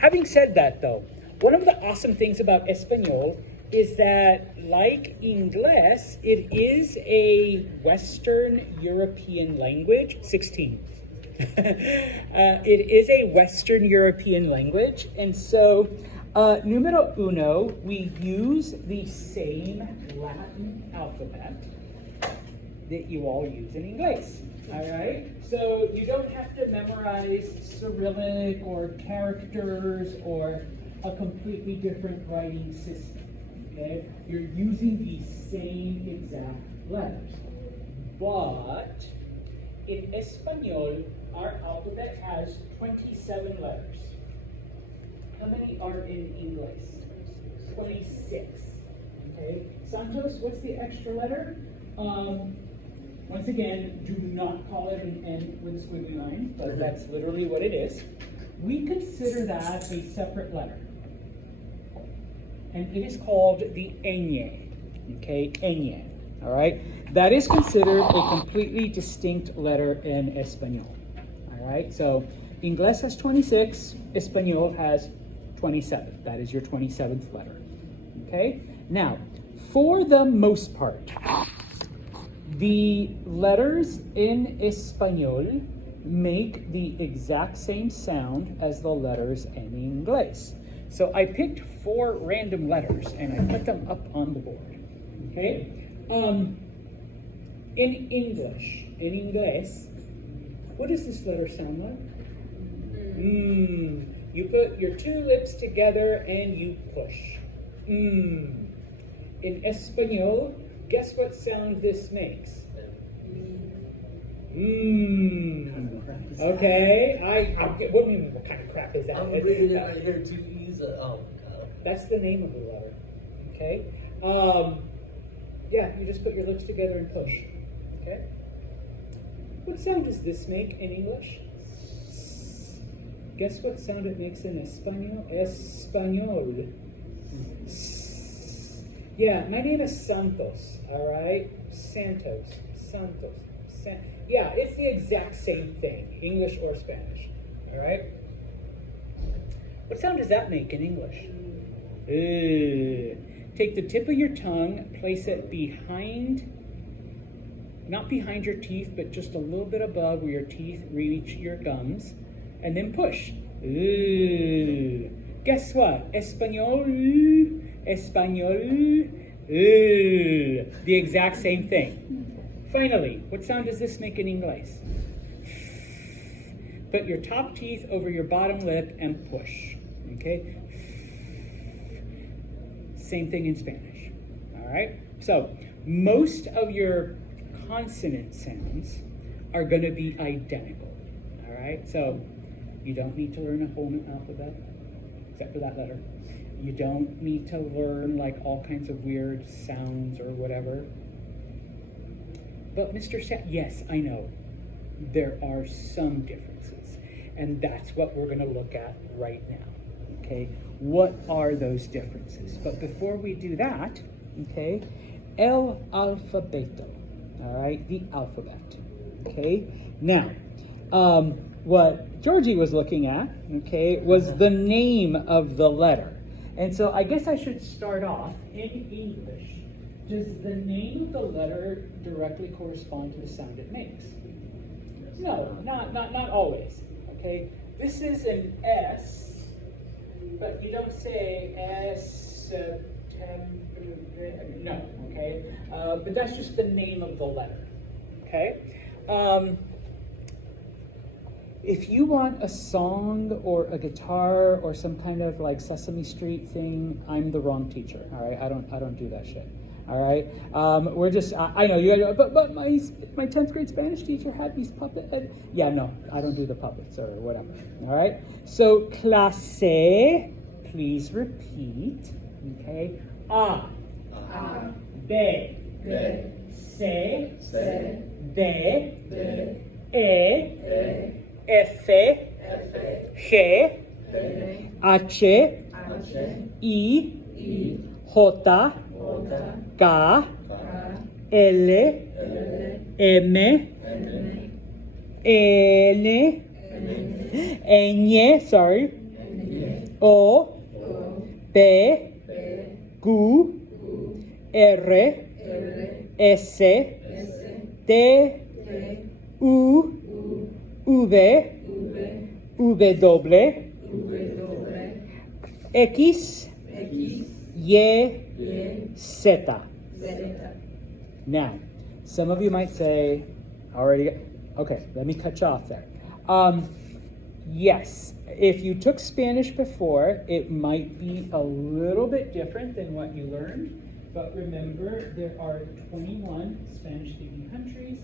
Having said that, though, one of the awesome things about Espanol is that, like Ingles, it is a Western European language. 16. It is a Western European language, and so numero uno, we use the same Latin alphabet that you all use in English. All right, so you don't have to memorize Cyrillic or characters or a completely different writing system. Okay, you're using the same exact letters, but in Espanol, our alphabet has 27 letters. How many are in English? 26. Okay, Santos, what's the extra letter? Once again, do not call it an N with a squiggly line, but that's literally what it is. We consider that a separate letter. And it is called the ñ. Okay, ñ. All right? That is considered a completely distinct letter in Espanol. All right? So, Ingles has 26, Espanol has 27. That is your 27th letter. Okay? Now, for the most part, the letters in Espanol make the exact same sound as the letters in English. So I picked 4 random letters and I put them up on the board. Okay? In English, what does this letter sound like? You put your 2 lips together and you push. In Espanol, guess what sound this makes? Okay. What do you mean? What kind of crap is that? I'm reading it right here. 2 E's. That's the name of the letter. Okay. Yeah, you just put your lips together and push. Okay. What sound does this make in English? Guess what sound it makes in Espanol? Espanol. Yeah, my name is Santos. All right, Santos. Yeah, it's the exact same thing, English or Spanish. All right. What sound does that make in English? Take the tip of your tongue, place it behind, not behind your teeth, but just a little bit above where your teeth reach your gums, and then push. Guess what? Espanol. The exact same thing. Finally, what sound does this make in English? Put your top teeth over your bottom lip and push. Okay? Same thing in Spanish. All right? So, most of your consonant sounds are going to be identical. All right? So, you don't need to learn a whole new alphabet, except for that letter. You don't need to learn like all kinds of weird sounds or whatever. But Mr. Yes, I know. There are some differences. And that's what we're going to look at right now. Okay? What are those differences? But before we do that, okay, el alfabeto. All right? The alphabet. Okay? Now, what Georgie was looking at, okay, was the name of the letter. And so I guess I should start off in English. Does the name of the letter directly correspond to the sound it makes? No, not always. Okay, this is an S, but you don't say S. No. Okay, but that's just the name of the letter. Okay. If you want a song or a guitar or some kind of like Sesame Street thing, I'm the wrong teacher. All right, I don't do that shit. All right, we're just I know you guys, but my 10th grade Spanish teacher had these puppets. Yeah, no, I don't do the puppets or whatever. All right, so clase, please repeat. Okay, A, B, C, D, E, F, G, H, I, J, K, L, M, N, sorry, O, P, Q, R, S, T, U, V, W, X, Y, Z. Now, some of you might say, okay, let me cut you off there. Yes, if you took Spanish before, it might be a little bit different than what you learned. But remember, there are 21 Spanish-speaking countries,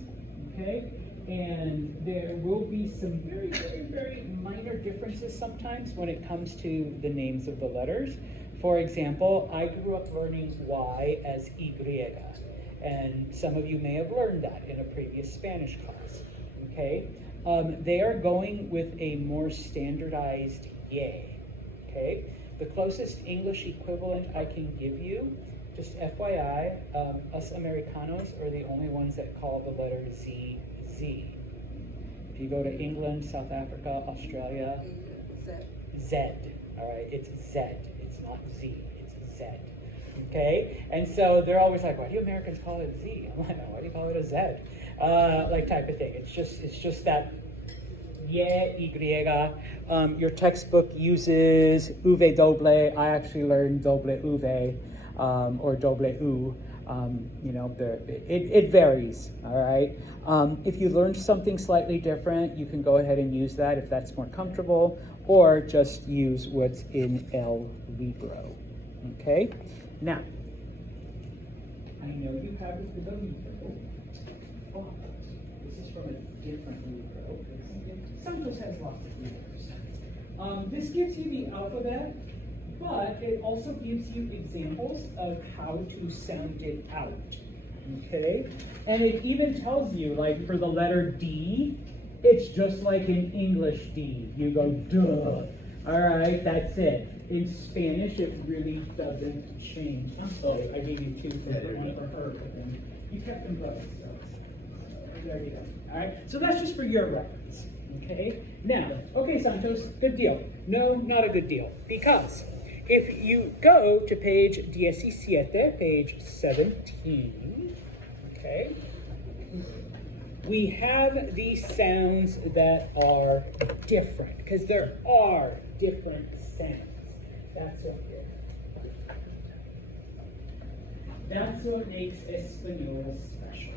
okay? And there will be some very, very, very minor differences sometimes when it comes to the names of the letters. For example, I grew up learning Y as Y, and some of you may have learned that in a previous Spanish class, okay? They are going with a more standardized Y, okay? The closest English equivalent I can give you, just FYI, us Americanos are the only ones that call the letter Z, Z. If you go to England, South Africa, Australia, Z, all right, it's Z, it's not Z, it's Z, okay? And so they're always like, why do you Americans call it Z? I'm like, why do you call it a Z? Like type of thing. It's just that Y. Your textbook uses UV doble. I actually learned doble UV or doble U. You know, it varies, all right? If you learned something slightly different, you can go ahead and use that if that's more comfortable, or just use what's in El Libro, okay? Now, I know you have the Libro. Oh, this is from a different Libro. Santos has lots of Libros. This gives you the alphabet, but it also gives you examples of how to sound it out, okay? And it even tells you, like for the letter D, it's just like an English D. You go, duh. All right, that's it. In Spanish, it really doesn't change. I'm sorry, I gave you two for one for her, but then you kept them both, so there you go. All right, so that's just for your reference, okay? Now, okay, Santos, good deal. No, not a good deal, because if you go to page 17, page 17, okay, we have these sounds that are different, because there are different sounds. That's what it is. That's what makes Espanol special,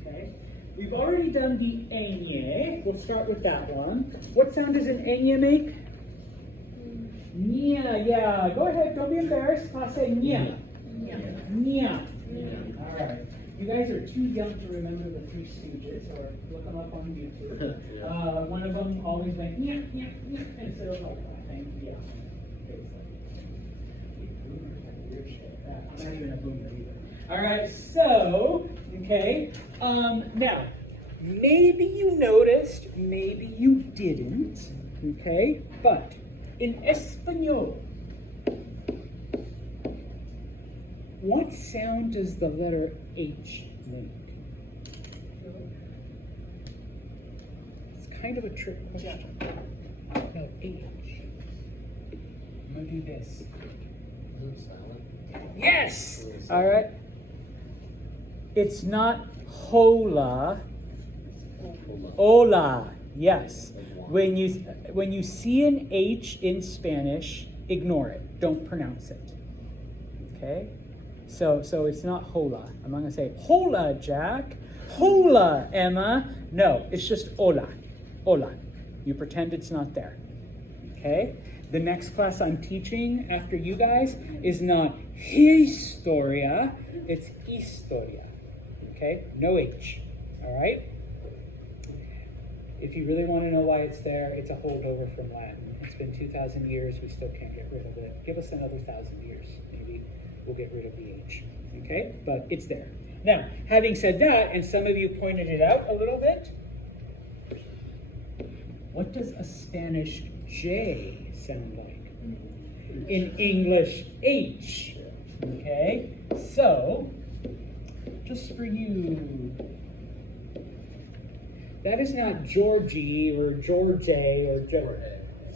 okay? We've already done the ñ. We'll start with that one. What sound does an ñ make? Nya, yeah. Go ahead, don't be embarrassed. I'll say nya. Nya. All right. You guys are too young to remember the Three Stooges, or look them up on YouTube. One of them always went nya, nya, nya, instead of like laughing. Yeah. I'm not even a boomer either. All right, so, okay. Now, maybe you noticed, maybe you didn't, okay? But in Espanol, what sound does the letter H make? It's kind of a trick question. No, H. I'm gonna do this. Yes! All right. It's not hola. Hola. Yes. When you see an H in Spanish, ignore it. Don't pronounce it. Okay? So it's not hola. I'm not going to say hola, Jack. Hola, Emma. No, it's just hola. Hola. You pretend it's not there. Okay? The next class I'm teaching after you guys is not historia, it's historia. Okay? No H. All right? If you really want to know why it's there, it's a holdover from Latin. It's been 2,000 years, we still can't get rid of it. Give us another 1,000 years, maybe we'll get rid of the H. Okay? But it's there. Now, having said that, and some of you pointed it out a little bit, what does a Spanish J sound like? In English, H. Okay? So, just for you, that is not Georgie or George or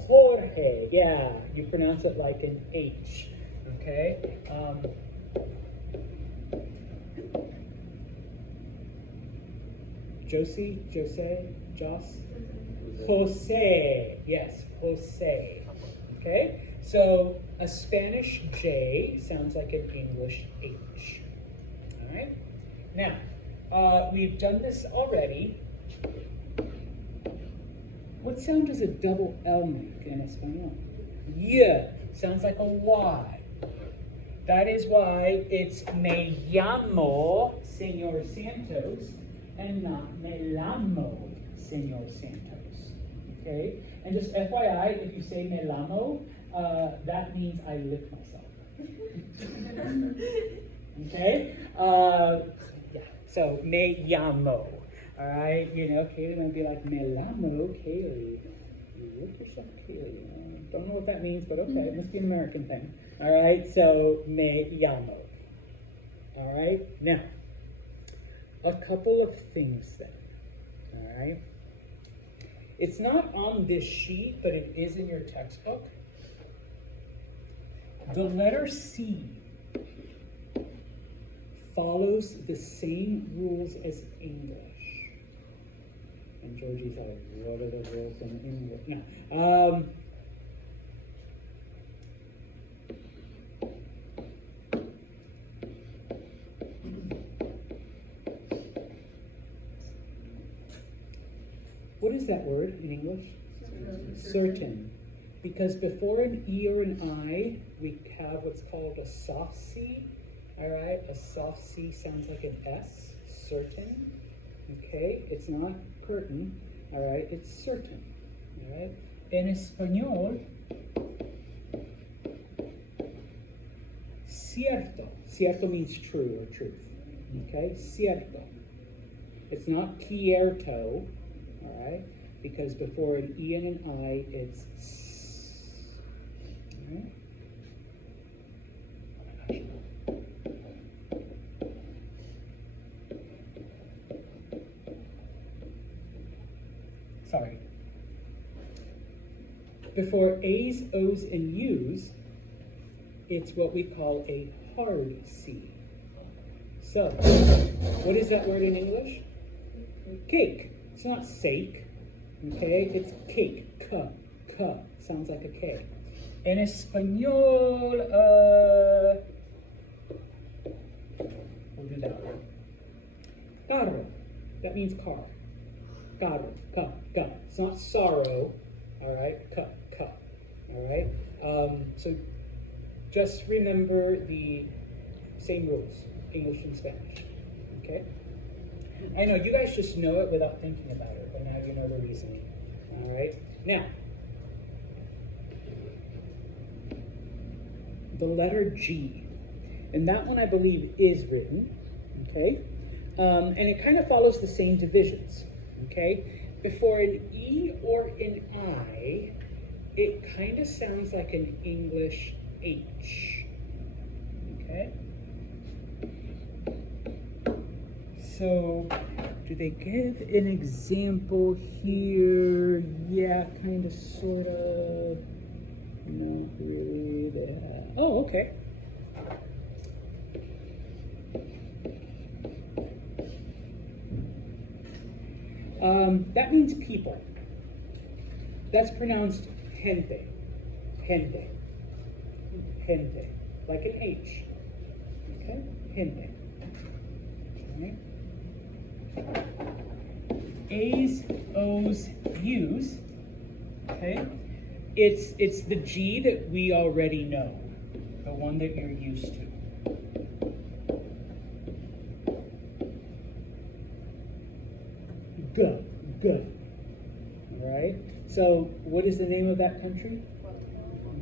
Jorge, yeah, you pronounce it like an H, okay? Josie, Jose, Joss? Jose, yes, Jose, okay? So a Spanish J sounds like an English H, all right? Now, we've done this already. What sound does a double L make in Espanol? Yeah, sounds like a Y. That is why it's me llamo Señor Santos and not me llamo Señor Santos. Okay? And just FYI, if you say me llamo, that means I lick myself. Okay? Yeah, so me llamo. All right, you know, Kaylee might be like, me llamo Kaylee. You lick yourself, Kaylee. Don't know what that means, but okay, it must be an American thing. All right, so me llamo. All right, now, a couple of things then. All right, it's not on this sheet, but it is in your textbook. The letter C follows the same rules as English. And Georgie's like, what are the rules in English? No. What is that word in English? Certain. Because before an E or an I, we have what's called a soft C. All right, a soft C sounds like an S, certain. Okay, it's not curtain. All right, it's certain. All right. En español, cierto. Cierto means true or truth. Okay, cierto. It's not cierto. All right, because before an E and an I, it's S. All right. Sorry. Before A's, O's, and U's, it's what we call a hard C. So, what is that word in English? Cake. It's not sake, okay? It's cake. K. Sounds like a K. En español, we'll do that one. Carro. That means car. Carro. Ka. It's not sorrow, all right? Ka. All right? So just remember the same rules, English and Spanish, okay? I know you guys just know it without thinking about it, but now you know the reasoning. All right. Now, the letter G, and that one I believe is written. Okay, and it kind of follows the same divisions. Okay, before an E or an I, it kind of sounds like an English H. Okay. So, do they give an example here? Yeah, kind of, sort of. Not really. Oh, okay. That means people. That's pronounced gente. Gente. Gente. Like an H. Okay? Gente. Okay. A's, O's, U's, okay? It's the G that we already know, the one that you're used to. G. All right? So, what is the name of that country?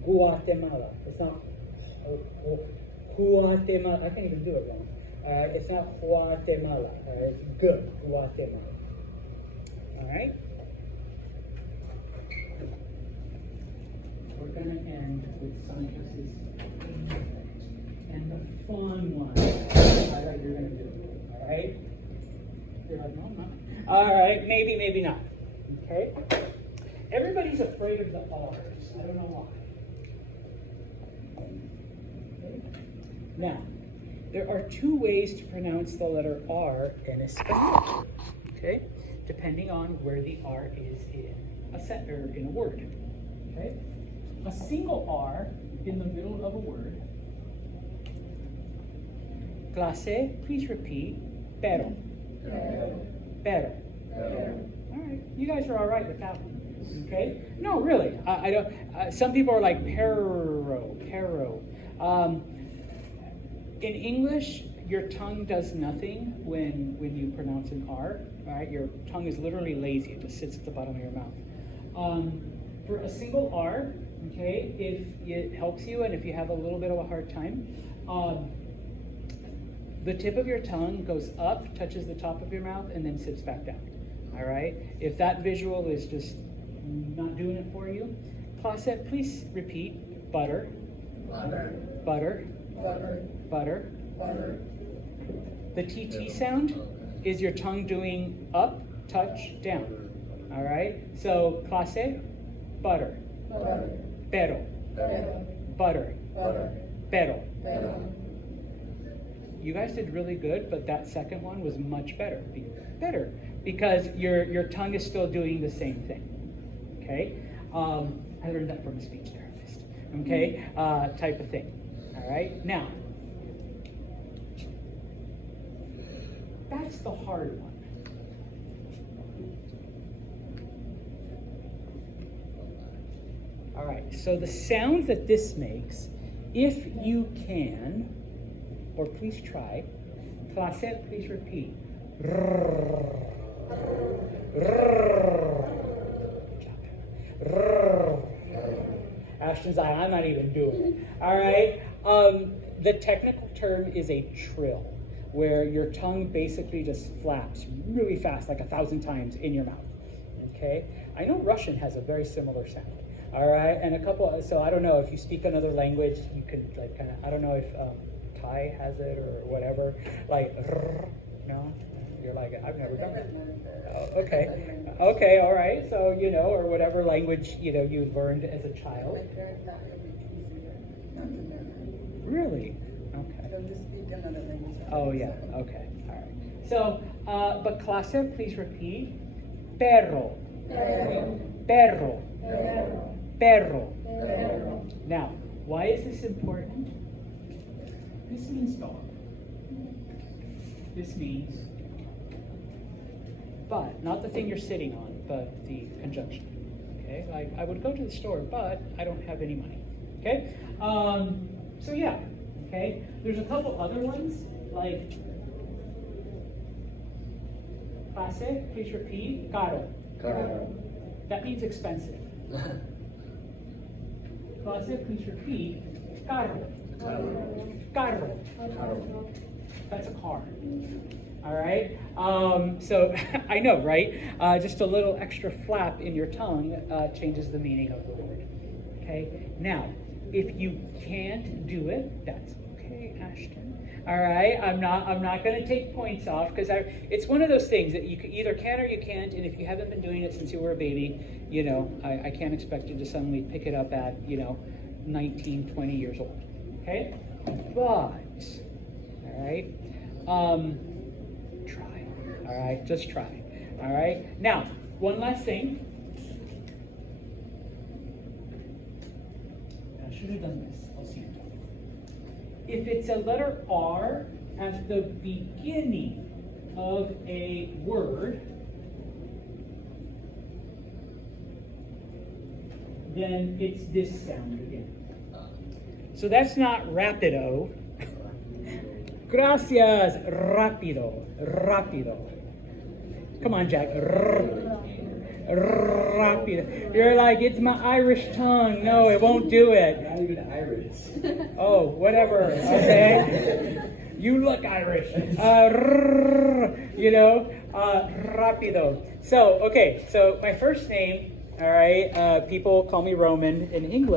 Guatemala. It's not Guatemala. I can't even do it wrong. It's not Guatemala. It's good, Guatemala. All right? We're going to end with Santos's and the fun one. I thought you were going to do it. All right? You're like, no, I'm not. All right, maybe not. Okay? Everybody's afraid of the R's. I don't know why. Okay. Now, there are two ways to pronounce the letter R in Espanol, okay? Depending on where the R is in a set or in a word, okay? A single R in the middle of a word. Clase, please repeat. Pero. Pero. All right, you guys are all right with that one, okay? No, really, I don't. Some people are like pero. In English, your tongue does nothing when you pronounce an R. Right? Your tongue is literally lazy; it just sits at the bottom of your mouth. For a single R, okay, if it helps you, and if you have a little bit of a hard time. The tip of your tongue goes up, touches the top of your mouth, and then sits back down. All right? If that visual is just not doing it for you, clase, please repeat. Butter. Butter. Butter. Butter. Butter. Butter. The TT sound is your tongue doing up, touch, down. All right? So, clase, butter. Butter. Pero. Pero. Butter. Butter. Pero. Pero. You guys did really good, but that second one was much better. Because your tongue is still doing the same thing. Okay? I learned that from a speech therapist. Okay? Type of thing. All right? Now, that's the hard one. All right, so the sound that this makes, if you can, or please try, clase, please repeat. Ashton's like, I'm not even doing it. All right, the technical term is a trill, where your tongue basically just flaps really fast, like 1,000 times in your mouth. Okay, I know Russian has a very similar sound. All right, and a couple. So I don't know if you speak another language, you could like kind of. I don't know if Thai has it or whatever. Like, no, you're like I've never done that. Oh, okay, okay, all right. So or whatever language you learned as a child. Really? Okay. Oh yeah. Okay. All right. So, but clase, please repeat. Perro. Perro. Perro. Now, why is this important? This means dog. This means but, not the thing you're sitting on, but the conjunction. Okay, like I would go to the store, but I don't have any money. Okay, so yeah. Okay, there's a couple other ones like clase. Please repeat. Caro. Caro. That means expensive. Clase, please repeat. Carro. Carro. Carro. That's a car. All right. So I know, right? Just a little extra flap in your tongue changes the meaning of the word. Okay. Now, if you can't do it, that's okay, Ashton. All right. I'm not going to take points off because it's one of those things that you either can or you can't. And if you haven't been doing it since you were a baby, I can't expect you to suddenly pick it up at 19, 20 years old. Okay. But all right. Try. All right. Just try. All right. Now, one last thing. I should have done this. I'll see you. If it's a letter R at the beginning of a word, then it's this sound again. So that's not rapido. Gracias, rápido, rápido. Come on, Jack. Rápido. You're like, it's my Irish tongue. No, it won't do it. Not even Irish. Oh, whatever. Okay. You look Irish. Rápido. So, okay. So my first name, all right. People call me Roman in English.